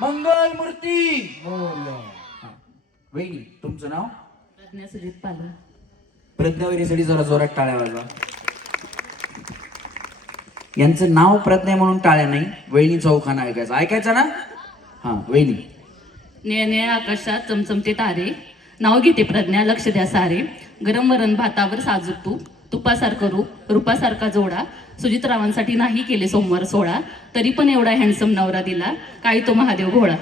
मंगल मूर्ती वहिनी तुमचं नाव? प्रज्ञा सुजित पालव. प्रज्ञावरीसाठी जरा जोरात टाळ्या वाजवा. यांचं नाव प्रज्ञा म्हणून टाळ्या नाही, वहिनी चौखाना ऐकायचं. ऐकायचं ना? हा वहिनी. निळनिळ्या आकाशात चमचमते तारे, नाव घेते प्रज्ञा, लक्ष द्या सारे. गरम वरण भातावर साजूक तूप, तुपासारखं रूप, रूपासारखा जोडा. सुजितरावांसाठी नाही केले सोमवार सोळा, तरी पण एवढा हँडसम नवरा दिला, काही तो महादेव भोळा.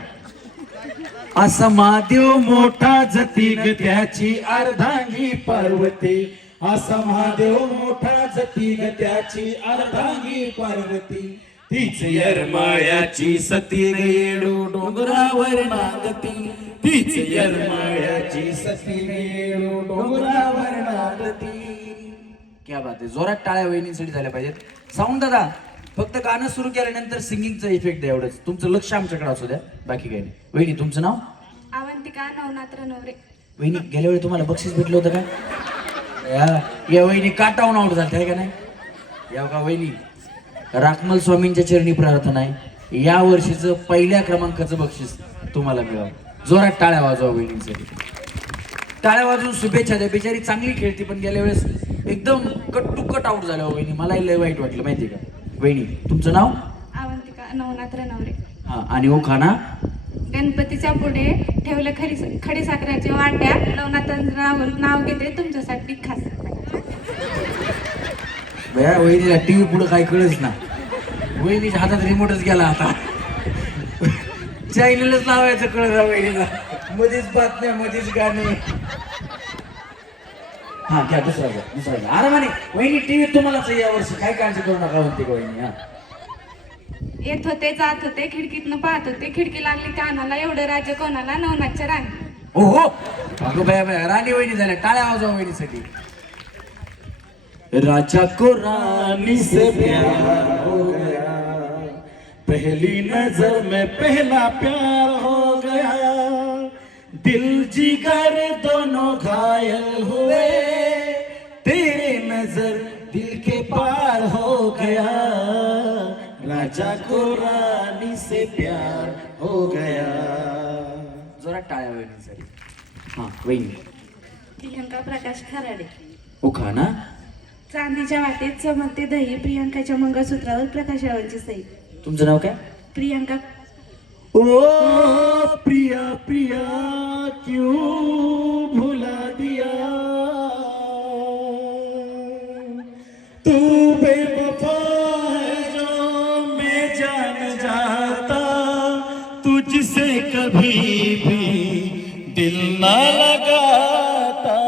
असा महादेव मोठा जतीग त्याची अर्धांगी पार्वती. असा महादेव मोठा जतीग त्याची अर्धांगी पार्वती. तीच यरमाळ्याची सती येडू डोंगरावर नागती. तीच यरमाळ्याची सती येडू डोंगरावर नागती. क्या बात आहे. जोरात टाळ्या वहिनींसाठी झाल्या पाहिजेत. साऊंड दादा फक्त गाणं सुरू केल्यानंतर सिंगिंगचा इफेक्ट द्या, एवढंच. तुमचं लक्ष आमच्याकडे असू द्या, बाकी काही नाही. वहिनी तुमचं नाव? अवंतिका नवनाथ रणवरे. वहिनी गेल्या वेळी तुम्हाला बक्षीस भेटलं होतं का? या वहिनी काटावून आउट झालं आहे का नाही? या का वहिनी, राखमल स्वामींच्या चरणी प्रार्थना आहे, या वर्षीचं पहिल्या क्रमांकाचं बक्षीस तुम्हाला मिळावं. जोरात टाळ्या वाजवा वहिनींसाठी. टाळ्या वाजवून शुभेच्छा द्या. बिचारी चांगली खेळती, पण गेल्या वेळेस एकदम कट टू कट आउट झाल्या वहिनी. मलाही लय वाईट वाटलं माहिती का. वहिनी तुमचं नाव? अवंतिका नवनाथ रणवरे. हा आणि ओ खाना. गणपतीच्या पुढे ठेवलं खडी साखराच्या वाट्या, नवनाथांचं नाव घेते तुमच्यासाठी खास. बया वहिनीला टीव्ही पुढे काय कळच ना. वहिनीच्या हातात रिमोटच गेला आता. चॅनलच लावायचं कळत ना वहिनीला. मध्येच बातम्या, मध्येच गाणे. हा घ्या दुसरा आरामाने. वहिनी टीव्ही तुम्हालाच या वर्षी, काय काळजी करू नका म्हणते का वहिनी. हा येत होते जात होते खिडकीतनं पाहत होते, खिडकी लागली कानाला, एवढं राज्य कोणाला, नवनाथच्या राणी. ओहो अगं बया राणी वहिनी झाल्या. टाळ्या वाजवा वहिनीसाठी. राजा को रानी से प्यार हो गया, पहली नजर में पहला प्यार हो गया. दिल जिगर दोनों घायल हुए, तेरे नजर दिल के पार हो गया. राजा को रानी से प्यार हो गया. जरा टाळ्या वहिनीसाठी. हा वहिनी. प्रियंका प्रकाश खराडे. ओखा ना. चांदीच्या वाटेत चमकते दही, प्रियंकाच्या मंगळसूत्रावर प्रकाशावरची सही. तुमचं नाव काय? प्रियंका. ओ प्रिया प्रिया क्यों भुला दिया, तू बेवफा है जो मैं जान जाता, तुझसे कभी भी दिल ना लगाता.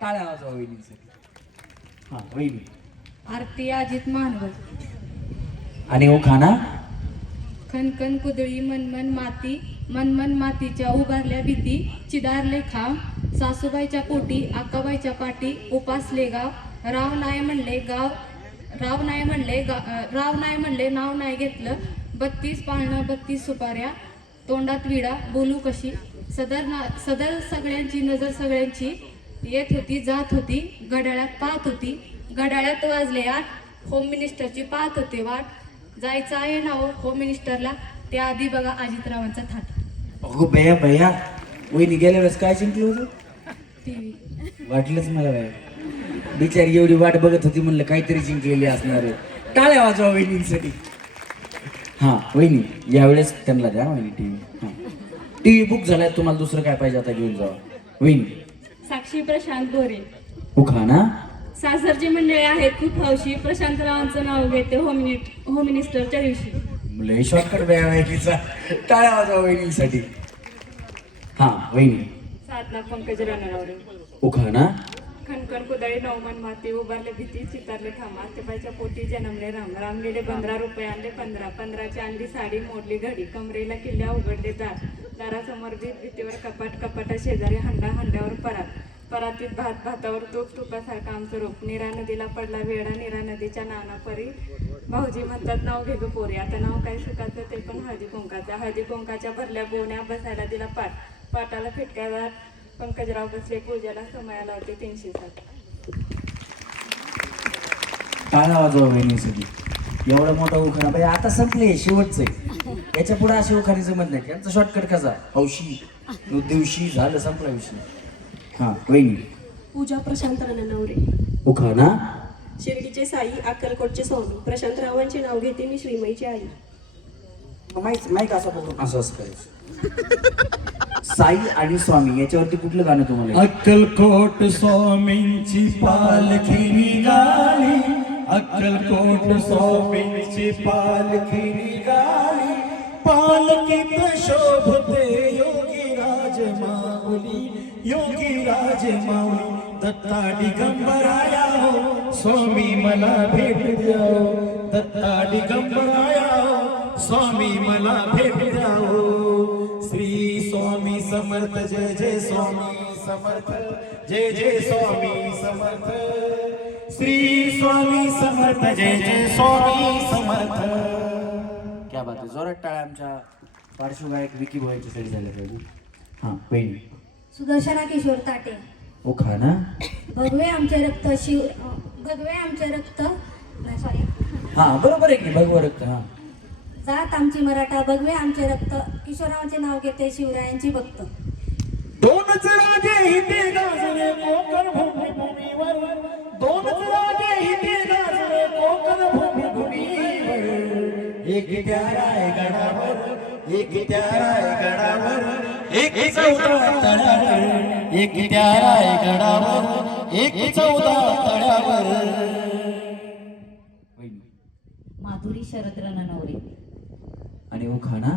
टाळ्या वाजवा वहिनीसाठी. हा वहिनी. आरती अजित मानवर. आणि ओ खाना. खनखन कुदळी मनमन माती, मनमन मातीच्या उभारल्या भीती, चिडारले खांब, सासूबाईच्या पोटी आकाबाईच्या पाठी, उपासले गाव, राव नाही म्हणले नाव नाही घेतलं, 32 पाळणं 32 सुपाऱ्या, तोंडात विडा बोलू कशी, सदर सगळ्यांची नजर सगळ्यांची, येत होती जात होती, घड्याळात पाहत होती, घड्याळात वाजले 8, होम मिनिस्टरची पाहत होते वाट, जायचं आहे ना होम मिनिस्टरला, त्याआधी बघा अजितरावांचा थाट. अगो बया वहिनी गेल्या वेळेस काय जिंकलं होतं? टीव्ही. वाटलंच मला बाय. बिचारी एवढी वाट बघत होती, म्हणलं काहीतरी जिंकलेली असणार आहे. टाळ्या वाजवा वहिनींसाठी. हा वहिनी यावेळेस त्यांना द्या वहिनी टीव्ही. हा टीव्ही बुक झालाय, तुम्हाला दुसरं काय पाहिजे आता घेऊन जावा. वहिनी. साक्षी प्रशांत बोरे. उखा ना. सासरची मंडळी आहेत खूप हौशी, प्रशांतरावांचं नाव घेते होम मिनिस्टरच्या दिवशी. लय शॉर्टकट बया वहिनीचा. टाळ्या वाजवा वहिनींसाठी. हा वहिनी. साधना पंकज रणरावरे. उखा ना. खनखन कुदळी नवमन माती, उभारले भीती चितारले खांब, आतेबाईच्या पोटी जन्मले राम, राम गेले 15 रुपये आणले 15, 15ची आणली साडी, मोडली घडी, कमरेला किल्ल्या उघडले दार, दारासमोर भीतीवर कपाट, कपाटा शेजारी हंडा, हंड्यावर परात, परातीत भात, भातावर तूप, तुपासारखं आमचं रूप, नीरा नदीला पडला वेडा, नीरा नदीच्या नाना परी, भाऊजी म्हणतात नाव घे गं पोरी, आता नाव काय सुखाचं ते पण हळदी कुंकाचं, हळदी कुंकाच्या भरल्या गोण्या, बसायला दिला पाठ, पाटाला फिटक्यावर पंकजराव बसले, पूजेला समयाला होते 307. टाळ्या वाजवा वहिनीसाठी. एवढा मोठा उखाणा बाई आता संपले, शेवटचं आहे. याच्या पुढे असे उखाणे जमत नाही. यांचा शॉर्टकट कसा, हौशी दिवशी झालं, संपला विषय. हा वहिनी. पूजा प्रशांत नवरे. उखाणा. शिर्डीचे साई, अक्कलकोटचे स्वामी. प्रशांत रावांचे नाव घेते मी, श्रीमईची आई. माईक असं पकडून असं करायचं. साई आणि स्वामी याच्यावरती कुठलं गाणं तुम्हाला? अक्कलकोट स्वामींची पालखी निघाली, अक्कलकोट स्वामींची पालखी निघाली, पालखीत शोभते योगी राज माऊली, योगी राज माऊली. दत्ता दिगंबराया हो स्वामी मला भेट द्या, दत्ता दिगंबराया हो स्वामी मला भेट द्या. श्री स्वामी समर्थ, जय जय स्वामी समर्थ, जय जय स्वामी समर्थ. श्री स्वामी समर्थ, जय जय स्वामी समर्थ. क्या बात आहे. जोरात टाळ्या आमच्या पार्श्वगायक विकी भाईच्या साठी झाल्या पाहिजे. हा बहिणी. सुदर्शना किशोर ताटे. उखाणा. भगवे आमचे रक्त भगवे आमचे रक्त नाही सॉरी हा बरोबर आहे की भगवा रक्त. हा जात आमची मराठा, भगवे आमचे रक्त. किशोरावांचे नाव घेते, शिवरायांची भक्त. दोनच राजे इथे गाजले कोकण भूमीवर, दोनच राजे इथे गाजले कोकण भूमीवर. एक त्या रायगडावर, एक त्या रायगडावर, एक 14 तळ्यावर, एक त्या रायगडावर, एक 14 तळ्यावर. माधुरी शरद रणनवरे. आणि उखाणा.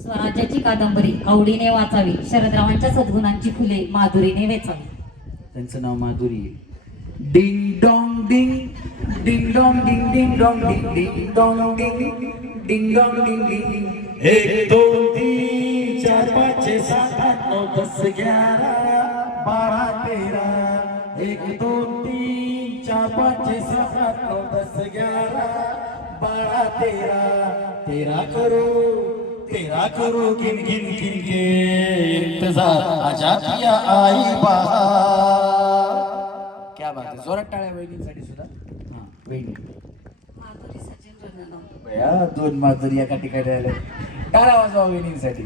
स्वराज्याची कादंबरी आवडीने वाचावी, शरदरावांच्या सद्गुणांची फुले माधुरीने वेचावी. त्यांचं नाव माधुरी आहे. Ding dong ding, ding dong ding, ding dong ding, ding dong ding, ding dong ding ding. 1 2 3 4 5 6 7 8 9 10 11 12 13. 1 2 3 4 5 6 7 8 9 10 11 12 13. 13 करो गिन गिन गिन के इंतजार आजा पिया आई बहार. क्या बात आहे. जोरात टाळ्या बहिणींसाठी सुद्धा. हा बहिणी. माधुरी सचिन रणनवरे. बया, 2 माधुरी एका ठिकाणी आल्या. टाळ्या वाजवा बहिणींसाठी.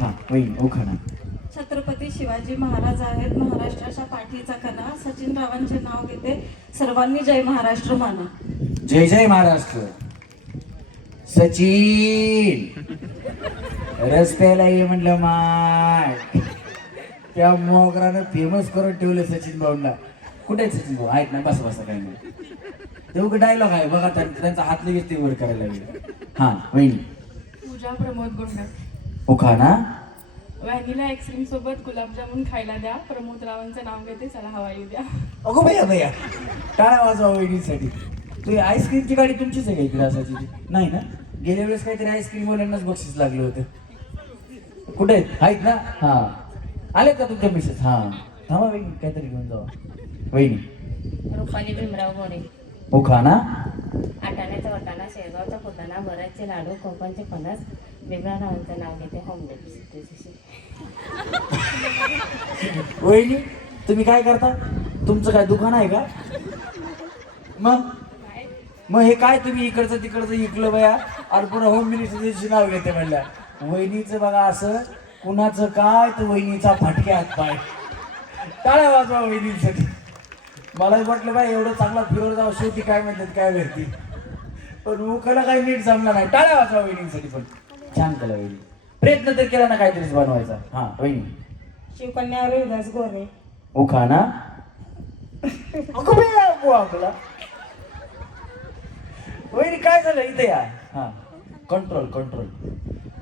हा बहिणी. उखाणा. छत्रपती शिवाजी महाराज आहेत महाराष्ट्राच्या पाठीचा कणा, सचिन रावांचे नाव घेते, सर्वांनी जय महाराष्ट्र माना. जय जय महाराष्ट्र. सचिन रस्त्याला ये म्हणलं माय, त्या मोगरानं फेमस करून ठेवलं सचिन भाऊंना. कुठे आहेत सचिन भाऊ? आहेत ना, बसा बसा काही नाही. तेवढं डायलॉग आहे बघा, त्यांचा हात लगेच ते वर करायला लागले. हा वहिनी. पूजा प्रमोद गोंडक. उखाणा. व्हॅनिला आईस्क्रीम सोबत गुलाबजामुन खायला द्या, प्रमोद रावांचं नाव घेते, चला हवा येऊ द्या. अगो भैया भैया, टाळ्या वाजवा वहिनीसाठी. तू आईस्क्रीमची गाडी तुमचीच आहे का इकडे असायची? नाही ना, गेल्या वेळेस काहीतरी आईस्क्रीम वाल्यांनाच बक्षीस लागलं होतं. कुठे आहेत ना? हा आले का तुमच्या मिसेस? हा थांबा वहिनी, काहीतरी घेऊन जावा. वहिनी. रुपाली भीमराव मोरे. उखाणा. आटाण्याचा वाटाणा, शेळगावचा फुटाणा, बऱ्याचचे लाडू, कोकणचे फणस. भीमरावांचं नाव घेते, होम डिलिव्हरी. वहिनी तुम्ही काय करता? तुमचं काय दुकान आहे का? मग हे काय तुम्ही इकडचं तिकडचं इकलं बया, आणि पुन्हा होम मिनिस्टरची नाव घेते म्हणल्या. वहिनीचं बघा असं, कुणाचं काय तर वहिनीचा फटक्यात पाय. टाळ्या वाजवा वहिनीसाठी. मलाही वाटलं बाय एवढं चांगला फिरवर जावं, शेवटी काय म्हणतात काय माहिती, पण उखाणा काही नीट जमला नाही. टाळ्या वाजवा वहिनीसाठी. पण छान केला वहिनी, प्रयत्न तर केला ना काहीतरीच बनवायचा. हा वहिनी. शिवकन्या रोहिदास गोरे. उखाणा. आपला वहिनी काय झालं इथे या. हा कंट्रोल कंट्रोल.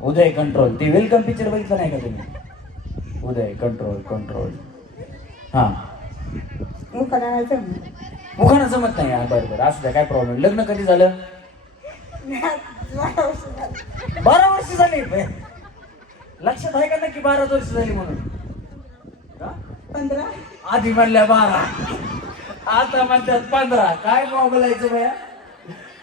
उदय कंट्रोल. ते वेलकम पिक्चर बघितलं नाही का तुम्ही? उदय कंट्रोल कंट्रोल. हा उखाणा जमत नाही. हा बरं बरं असू द्या, काय प्रॉब्लेम. लग्न कधी झालं? 12 वर्ष झाली. लक्षात आहे का नक्की 12 वर्ष झाली म्हणून? 15. आधी म्हणल्या 12, आता म्हणतात 15. काय बोलायचं बया.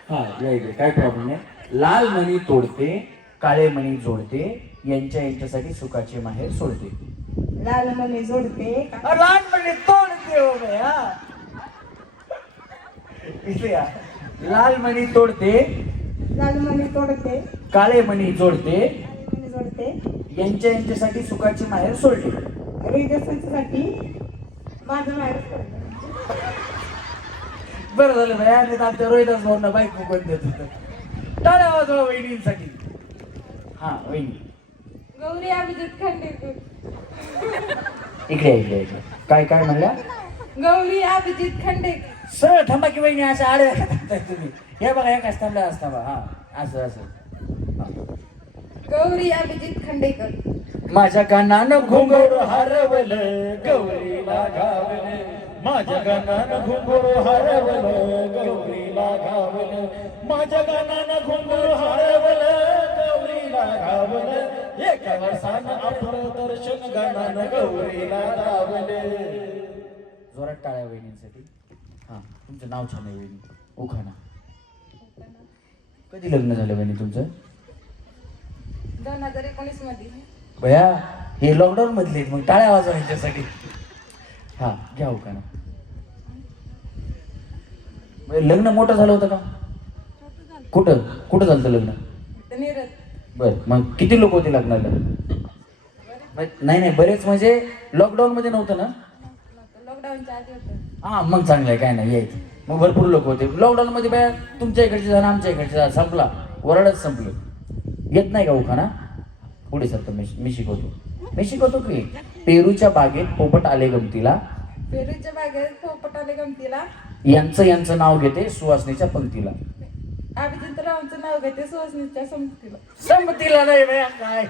हा या इकडे, काय प्रॉब्लेम नाही. लाल मणी तोडते, काळे मणी जोडते, यांच्यासाठी सुखाचे माहेर सोडते. लाल मणी जोडते, लाल मणी तोडते हो बया. इथे या. लाल मणी तोडते, लालमणी तोडते काळे मणी जोडते मणी जोडते यांच्यासाठी सुखाची माहेर सोडली. रोहिदासांसाठी माझं माहेर सोडलं. बरं झालं बाई, आणि आमच्या रोहिदास भाऊंना बाईक फुकून देत होतं. टाळ्या वाजवा वहिनींसाठी. हा वहिनी गौरी अभिजित खांडेकर. इकडे इकडे इकडे. काय काय म्हणल्या? गौरी अभिजित खांडेकर. सरळ थांबा की वहिनी, असं आडव्या का थांबताय तुम्ही? हे बघा एकाच थांबल्या असता बा. हा असं असं. गौरी अभिजित खांडेकर. माझ्या कानानं घुंगरू घुंगरू हरवलं गौरीला घावलं, माझ्या गानानं घुंगरू हरवलं गौरीला घावलं, माझ्या गानानं घुंगरू हरवलं गौरीला घावलं, एका वर्षानं आपलं दर्शन गानानं गौरीला लावलं. जोरात टाळ्या वहिनींसाठी. हा तुमचं नाव छान आहे वहिनी. उखाणा. कधी लग्न झालं वहिनी तुमचं? 2019 मध्ये. भया हे लॉकडाऊन मधले आहेत, मग टाळ्या वाजवा यांच्यासाठी. हा घ्या उखाणा. लग्न मोठं झालं होतं का? कुठं कुठं झालं होतं लग्न? बर, मग किती लोक होते लग्नाला? नाही नाही बरेच, म्हणजे लॉकडाऊन मध्ये नव्हतं ना? लॉकडाऊनच्या आधी होतं. हा मग चांगलं आहे, काय नाही यायचं. मग भरपूर लोक होते लॉकडाऊन मध्ये. बाया तुमच्या इकडचे झालं, आमच्या इकडचे झालं, संपला, वरडच संपलं. येत नाही का उखाणा? पुढे सरतो मी शिकवतो की. पेरूच्या बागेत पोपट आले गमतीला, पेरूच्या बागेत पोपट आले गमतीला, यांचं नाव घेते सुवासनीच्या पंक्तीला. अभिजित रावांचं नाव घेते सुवासनीच्या संमतीला. संमतीला नाही बाया, काय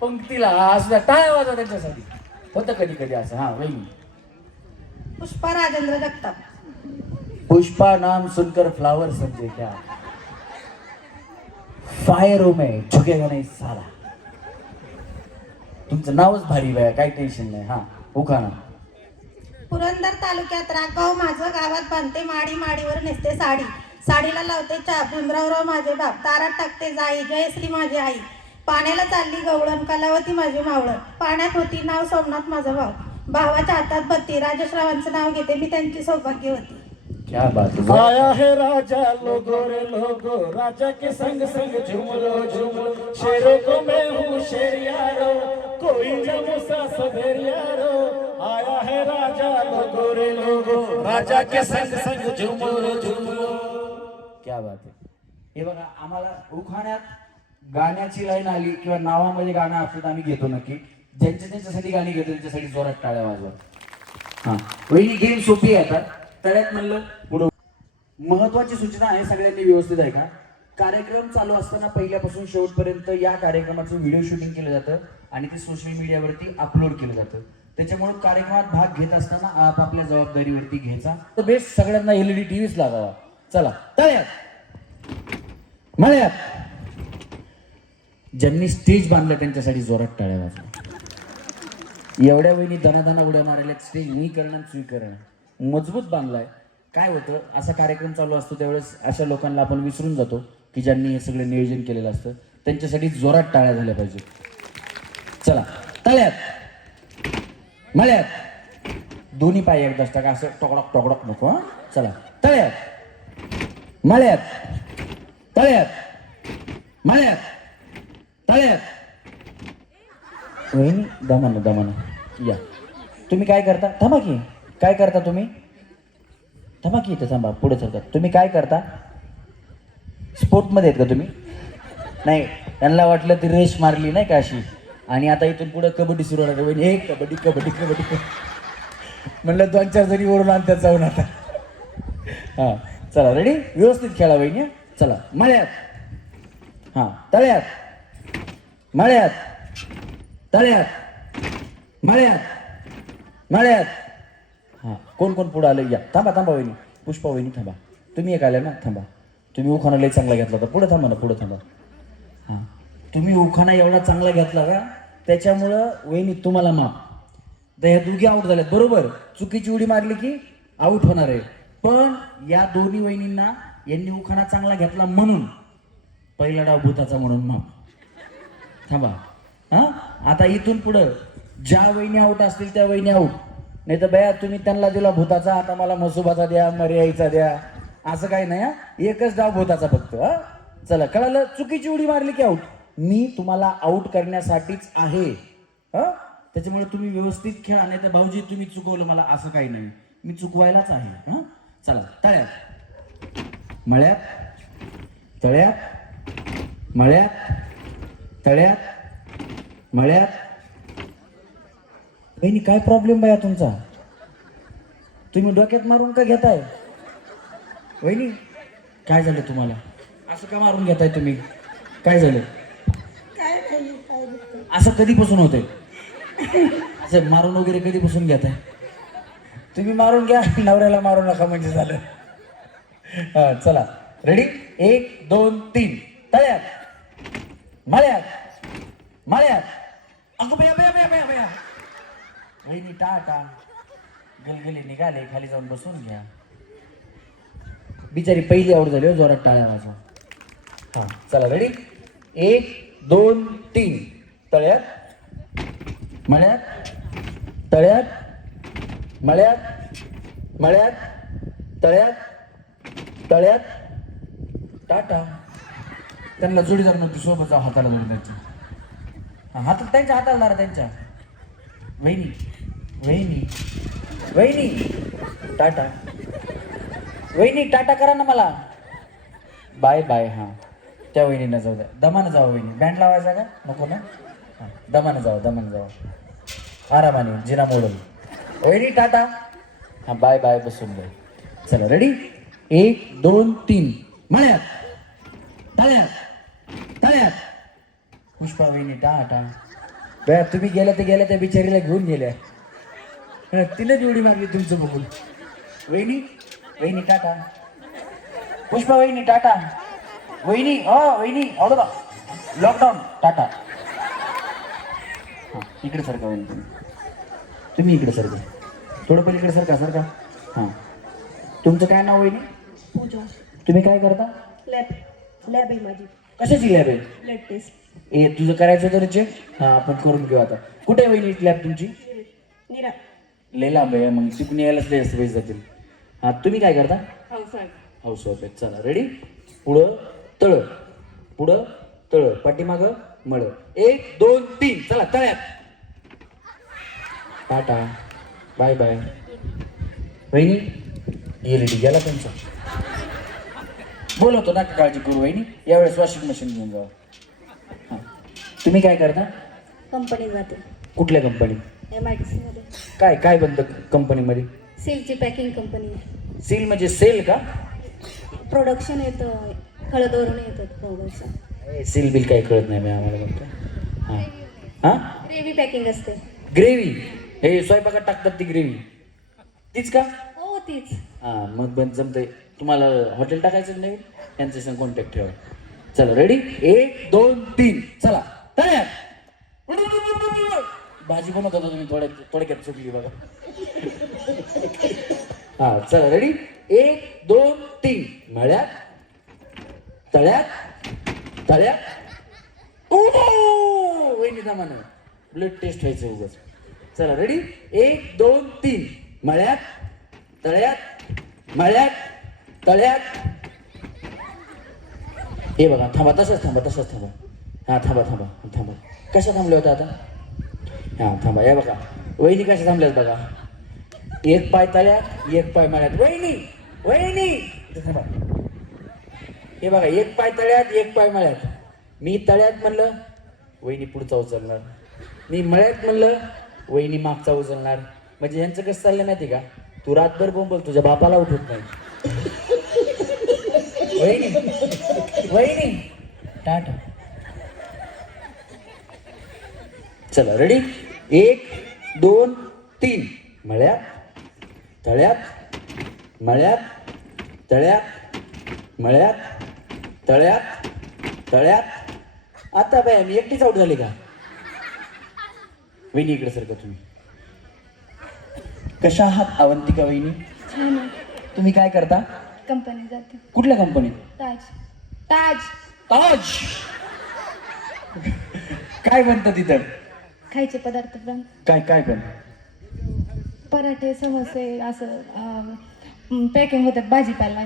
पंक्तीला. असं टाळ्या वाजवा त्यांच्यासाठी. होतं कधी कधी असं. हा वहिनी. पुष्पा राजेंद्र जगताप. पुष्पा नाम सुनकर फ्लावर समजे क्या, फायर में झुकेगा नहीं साला. तुमचं नावच भारी बाया, काही टेन्शन नाही. हा उखाणा. पुरंदर तालुक्यात रागाव माझं गावात बांधते माडी, माडीवर नेसते साडी, साडीला लावते चाप, भीमरावराव माझे बाप, तारात टाकते जाई, जयश्री माझी आई, पाण्याला चालली गवळण, कलावती माझी मावळण, पाण्यात होती नाव सोमनाथ माझा भाव, भावाच्या हातात बत्ती, राजेशरावांचं नाव घेते मी त्यांची सौभाग्यवती. क्या बात है. आया है राजा लोगो रे लोगो, राजा के संग संग झूमरो झूमरो, शेरों को मैं हूँ शेर यारो, कोई न मुसाफिर यारो. आया है राजा लोगो रे लोगो, राजा के संग संग झूमरो झूमरो. क्या बात आहे. हे बघा, आम्हाला उखाण्यात गाण्याची लाईन आली किंवा नावामध्ये गाणं असलं तर आम्ही घेतो नक्की. ज्यांच्यासाठी गाणी घेतो त्यांच्यासाठी जोरात टाळ्या वाजवा. हा वहिनी, गेम सोपी आहे. आता तळ्यात म्हणलं पुढं. महत्वाची सूचना आहे, सगळ्यांनी व्यवस्थित आहे का? कार्यक्रम चालू असताना पहिल्यापासून शेवटपर्यंत या कार्यक्रमाचं व्हिडिओ शूटिंग केलं जातं आणि ते सोशल मीडियावरती अपलोड केलं जातं. त्याच्यामुळे कार्यक्रमात भाग घेत असताना आपापल्या जबाबदारीवरती घ्यायचा. तर बेस्ट सगळ्यांना LED टीव्हीच लागावा. चला तळ्यात मळ्यात. ज्यांनी स्टेज बांधलं त्यांच्यासाठी जोरात टाळ्या वाजवा. एवढ्या वेळी दनादना उड्या मारायला स्टेज मी करणं स्वीकरण मजबूत बांधलाय. काय होतं, असा कार्यक्रम चालू असतो त्यावेळेस अशा लोकांना आपण विसरून जातो की ज्यांनी हे सगळं नियोजन केलेलं असतं. त्यांच्यासाठी जोरात टाळ्या झाल्या पाहिजे. चला तळ्यात मळ्यात. दोन्ही पाय एकदाच टाका, असं टोकडक टोकडक नको. हा चला तळ्यात मळ्यात, तळ्यात मळ्यात, तळ्यात. वहिनी दमानं या. तुम्ही काय करता? थांबा की. काय करता तुम्ही? थांबा की इथं थांबा. पुढे चालतात. तुम्ही काय करता? स्पोर्टमध्ये आहेत का तुम्ही? नाही, त्यांना वाटलं ती रेस मारली नाही का अशी, आणि आता इथून पुढे कबड्डी सुरू होणार. वहिनी एक कबड्डी कबड्डी कबड्डी म्हणलं 2-4 जणी ओढून आणतात जाऊन आता. हां चला रेडी, व्यवस्थित खेळा वहिनी. चला मळ्यात. हां तळ्यात मळ्यात, तळ्यात मळ्यात, मळ्यात. हां कोण पुढं आलं? या थांबा वहिनी. पुष्पा वहिनी थांबा. तुम्ही एक आल्या ना, थांबा. तुम्ही उखाणा लय चांगला घेतला होता. पुढे थांबा ना, पुढे थांबा. हां तुम्ही उखाणा एवढा चांगला घेतला का त्याच्यामुळं वहिनी तुम्हाला माफ. तर ह्या दोघी आऊट झाल्यात बरोबर. चुकीची उडी मारली की आऊट होणार आहे. पण या दोन्ही वहिनींना यांनी उखाणा चांगला घेतला म्हणून पहिला डाव भूताचा म्हणून माफ. थांबा. हां आता इथून पुढं ज्या वहिनी आऊट असतील त्या वहिनी आऊट. नाही तर बया तुम्ही त्यांना दिला भूताचा, आता मला मसुबाचा द्या, मर्याईचा द्या. असं काही नाही हा, एकच डाव भोताचा फक्त हा. चला कळालं, चुकीची उडी मारली की आऊट. मी तुम्हाला आऊट करण्यासाठीच आहे हा, त्याच्यामुळे तुम्ही व्यवस्थित खेळा. नाही तर भाऊजी तुम्ही चुकवलं मला असं काही नाही, मी चुकवायलाच आहे हा. चला तळ्यात मळ्यात तळ्यात मळ्यात तळ्यात मळ्यात. बहिणी काय प्रॉब्लेम बाया तुमचा, तुम्ही डोक्यात मारून का घेताय? वहिनी काय झालं तुम्हाला, असं का मारून घेताय तुम्ही, काय झालं? काय नाही. असं कधीपासून होतंय, असं मारून वगैरे कधीपासून घेताय? तुम्ही मारून घ्या, नवऱ्याला मारू नका म्हणजे झालं. हा चला रेडी, 1 2 3. तळ्यात मळ्यात मळ्यात. अगं बया बया बया बया बया. वहिनी टाटा गलगली निघाले, खाली जाऊन बसून घ्या. बिचारी पहिली आऊट झाली हो, जोरात टाळ्या वाजवा. हा चला रेडी, 1 2 3. तळ्यात मळ्यात तळ्यात मळ्यात मळ्यात तळ्यात तळ्यात. टाटा. त्यांना जोडीदार नव्हती, सोबत जाऊ हाताला जोडी त्यांच्या. हातात त्यांच्या हाताला धरा त्यांच्या. वहिनी वहिनी वहिनी टाटा. वहिनी टाटा करा ना मला, बाय बाय. हां त्या वहिनीनं जाऊ द्या, दमानं जावं वहिनी. बँड लावायचा का नको ना, हां दमानं जावं आरामाने, जिना मोडल. वहिनी टाटा. हां बाय बाय, बसून द्या. चला रेडी, 1 2 3. मळ्यात तळ्यात तळ्यात. पुष्पा वहिनी टाटा. बया तुम्ही गेल्या तर गेल्या, त्या बिचारीला घेऊन गेल्या. तिने उडी मारली तुमचं बघून. वहिनी वहिनी टाटा. पुष्पा वहिनी टाटा. वहिनी वहिनी आवडो का, लॉकडाऊन टाटा. हां इकडे सारखा वहिनी, तुम्ही इकडे सारखा, थोडं पलीकडे सारखा. हां तुमचं काय नाव वहिनी? पूजा. तुम्ही काय करता? लॅब आहे माझी, कशाची लॅब आहे? Blood test. तुझं करायचं तर चेक. हां आपण करून घेऊ आता. कुठे आहे वहिनी लॅब तुमची? निरा. लय लांब आहे, मग तिकडून यायलाच लय पैसे जातील. हां तुम्ही काय करता? पावसाळ्यात हाऊस वाईफ आहे. चला रेडी, पुढं तळ पाठीमागं मळ. 1 2 3. चला तळ्यात. Tata bye bye. वहिनी एलईडी गेला तुमचा, बोलवतो ना, काळजी करू वहिनी. यावेळेस वॉशिंग मशीन घेऊन जावा. हां तुम्ही काय करता? कंपनी जाते, कुठल्या कंपनी? MIDC मध्ये. काय काय बनतं कंपनीमध्ये? सेलची पॅकिंग कंपनी आहे. सील म्हणजे सेल का? प्रोडक्शन येतं, हळदवरून येतं प्रोडक्शन. सील बिल काही कळत नाही मी, आम्हाला फक्त. हां हां ग्रेव्ही पॅकिंग असते. ग्रेव्ही, हे स्वयंपाकात टाकतात ती ग्रेव्ही, तीच का? हो तीच. हां मग बंद जमतंय. तुम्हाला हॉटेल टाकायचं नाही, त्यांच्या संग कॉन्टॅक्ट ठेवा. चला रेडी, 1 2 3. चला तळ्यात. भाजी बनवत होता तुम्ही, थोड्यात चुकली बघा. हां चला रेडी, 1 2 3. मळ्यात तळ्यात. वहिनी दामानं ब्लड टेस्ट व्हायचं उगाच. चला रेडी, 1 2 3. मळ्यात तळ्यात. हे बघा, थांबा तसंच थांबा. हां थांबा. कशा थांबल्या होत्या आता? हां थांबा. या बघा वहिनी कशा थांबल्यात बघा. 1 पाय तळ्यात, 1 पाय मळ्यात. वहिनी थांबा. हे बघा, 1 पाय तळ्यात, 1 पाय मळ्यात. मी तळ्यात म्हणलं, वहिनी पुढचा उचलणार. मी मळ्यात म्हणलं, वहिनी मागचा उचलणार. म्हणजे यांचं कसं चाललं माहिती का, तू रातभर बोंबल, तुझ्या बापाला उठत नाही. वहिनी टाटा. चला रेडी, 1 2 3. मळ्यात तळ्यात. आता बाय मी एकटीच आऊट झाली का? वहिनी इकडे सारखं. तुम्ही कशा आहात अवंतिका वहिनी? तुम्ही काय करता? कंपनी जाते. कुठल्या कंपनीत? ताज. काय बनतं तिथं? खायचे पदार्थ पण, काय पण? पराठे, समोसे असं पॅकिंग होतात भाजीपाला.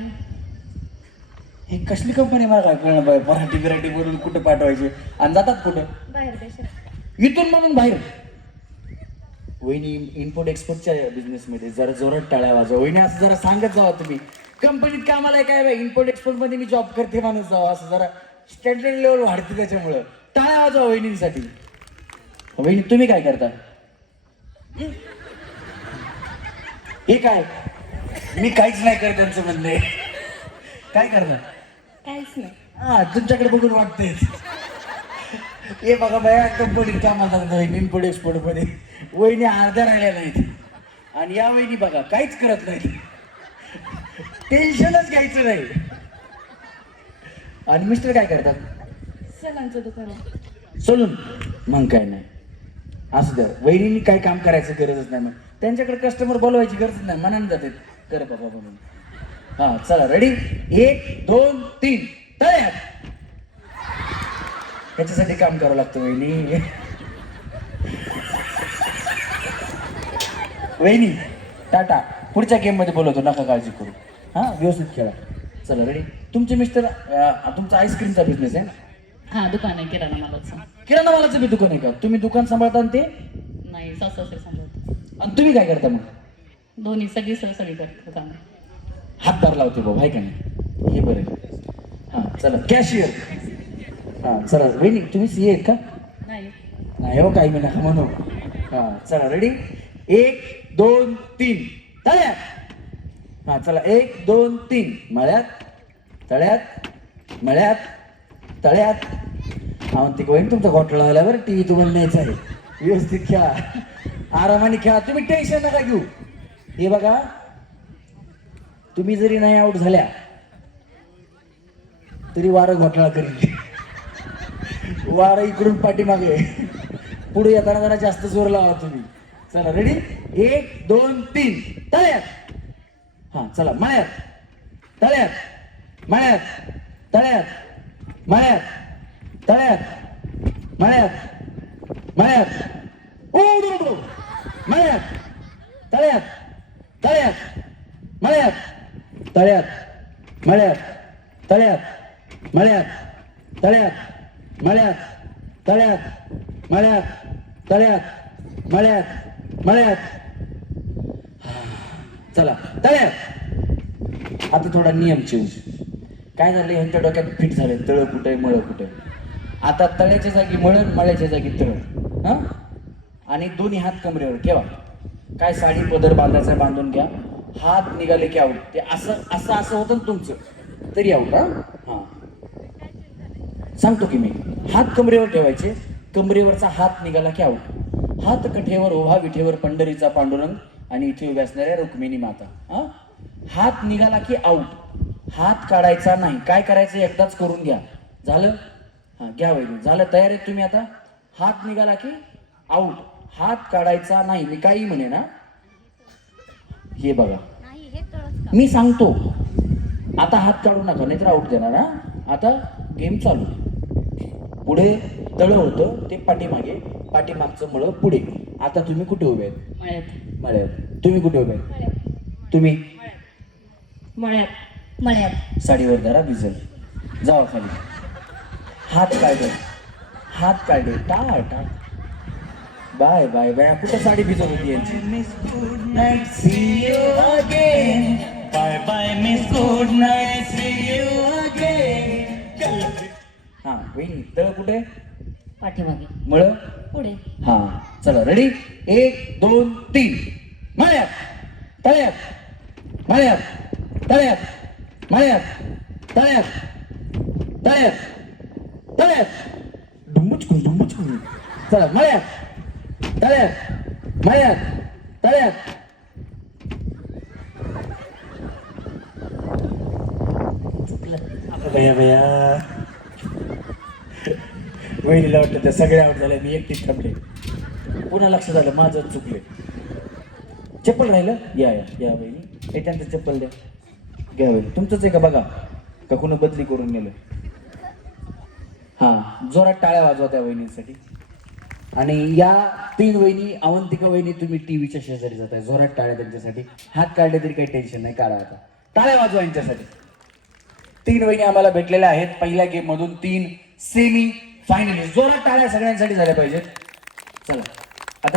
हे कसली कंपनी मला काय कळलं बाय मराठी बिराठी बोलून कुठे पाठवायचे आणि जातात कुठं बाहेर देशात इथून म्हणून बाहेर वहिनी इम्पोर्ट एक्सपोर्टच्या बिझनेसमध्ये जरा जोरात टाळ्या वाजवा वहिनी असं जरा सांगत जावा तुम्ही कंपनीत कामाला आहे काय इम्पोर्ट एक्सपोर्ट मध्ये मी जॉब करते माणूस जावा असं जरा स्टँडर्ड लेवल वाढते त्याच्यामुळं टाळ्या वाजवा वहिनींसाठी वहिनी तुम्ही काय करता हे काय मी काहीच नाही करत त्यांचं म्हणणं आहे काय करणार काहीच नाही हा तुमच्याकडे बघून वाटते हे बघा बाया कंपनीत कामाला इम्पोर्ट एक्सपोर्ट मध्ये वहिनी अर्ध्या राहिल्या नाहीत आणि या वहिनी बघा काहीच करत नाही टेन्शनच घ्यायचं नाही आणि मिस्टर काय करतात सणांचं दुकान आहे. सोलून मग काय नाही असू द्या वहिनींनी काय काम करायचं गरजच नाही मग त्यांच्याकडे कस्टमर बोलवायची गरज नाही मनाने जाते कर बाबा म्हणून हा चला रेडी 1 2 3 तयार त्याच्यासाठी काम करावं लागतं वहिनी वहिनी टाटा पुढच्या गेम मध्ये बोलवतो नका काळजी करू हा व्यवस्थित खेळा चला रेडी तुमचे मिस्टर तुमचा आईस्क्रीमचा बिझनेस आहे ना हा दुकान आहे किराणा मालाचं. किराणा मालाचं बी दुकान आहे का तुम्ही दुकान सांभाळता आणि ते नाही सासू सासरे सांगत आणि तुम्ही काय करता मग दोन्ही सगळी करतात काम. हातभार लावते बाबा आहे का नाही हे बरं हां चला कॅशियर हां चला वहिनी तुम्ही सीए आहेत का नाही नाही हो काही मी नका म्हणू हां चला रेडी 1 2 3 तळ्यात हां चला 1 2 3 मळ्यात तळ्यात मळ्यात तळ्यात हा ते वहिनी तुमचा घोटाळा आला बरं टी व्ही तुम्हाला न्यायचा आहे व्यवस्थित खेळा आरामाने खेळा तुम्ही टेन्शन नका घेऊ हे बघा तुम्ही जरी नाही आऊट झाल्या तरी वारं घोटाळा करील वारं इकडून पाठीमागे पुढे येताना जरा जास्त जोर लावा तुम्ही चला रेडी 1 2 3 तळ्यात हा चला मळ्यात तळ्यात मळ्यात तळ्यात मळ्यात तळ्यात मळ्यात मळ्यात ओ मळ्यात तळ्यात तळ्यात मळ्यात तळ्यात मळ्यात तळ्यात मळ्यात तळ्यात मळ्यात तळ्यात मळ्यात तळ्यात मळ्यात मळ्यात चला तळ्यात आता थोडा नियम चेंज काय झालं ह्यांच्या डोक्यात फिट झाले तळ कुठे मळ कुठे आता तळ्याच्या जागी मळण मळ्याच्या जागी तळ हा आणि दोन्ही हात कमरेवर ठेवा काय साडी पदर बांधायचा बांधून घ्या हात निघाले की आऊट ते असं असं असं होतं ना तुमचं तरी आऊट हा सांगतो की मी हात कमरेवर ठेवायचे कमरेवरचा हात निघाला की आऊट हात कठेवर उभा विठेवर पंढरीचा पांडुरंग आणि इथे उभ्या असणाऱ्या रुक्मिणी माता हा हात निघाला की आऊट हात काढायचा नाही काय करायचं एकदाच करून घ्या झालं हा घ्या वैद्य झालं तयार आहेत तुम्ही आता हात निघाला की आऊट हात काढायचा नाही मी काही म्हणे ना हे बघा मी सांगतो आता हात काढू नका नाहीतर आऊट देणार ना आता गेम चालू पुढे तळ होतं ते पाठीमागे पाठीमागचं मळ पुढे आता तुम्ही कुठे उभे आहेत मळ्यात मळ्यात तुम्ही कुठे उभे आहेत तुम्ही मळ्यात मळ्यात साडीवर धरा भिजल जावा खाली हात काढले टाळ टाळ बाय बाय बाय कुठं साडी भिजत होती यांची bye bye miss good night see you again हा वहिनी तळ कुठे पाठीमागे मळ पुढे हा चला रेडी 1 2 3 मळ्यात तळ्यात मळ्यात तळ्यात मळ्यात तळ्यात तळ्यात तळ्यात डुंबुचकून चला मळ्यात तळ्यात मळ्यात तळ्यात भैया भैया वहिनीला वाटतं त्या सगळ्या आउट झाल्या मी एकटीच थांबले पुन्हा लक्षात आलं माझं चुकले चप्पल राहिलं या या या वहिनी हे त्यांचं चप्पल द्या घ्या वहिनी तुमचंच आहे का बघा का कुणा बदली करून नेलं हा जोरात टाळ्या वाजवा त्या वहिनींसाठी आणि या 3 वहिनी अवंतिका वहिनी तुम्ही टीव्हीच्या शेजारी जाताय जोरात टाळ्या त्यांच्यासाठी हात काढले तरी काही टेन्शन नाही काढा आता टाळ्या वाजवा यांच्यासाठी 3 वहिनी आम्हाला भेटलेल्या आहेत पहिल्या गेम मधून 3 सेमी फायनलिस्ट. जोरात टाळ्या सगळ्यांसाठी झाल्या पाहिजेत. चला आता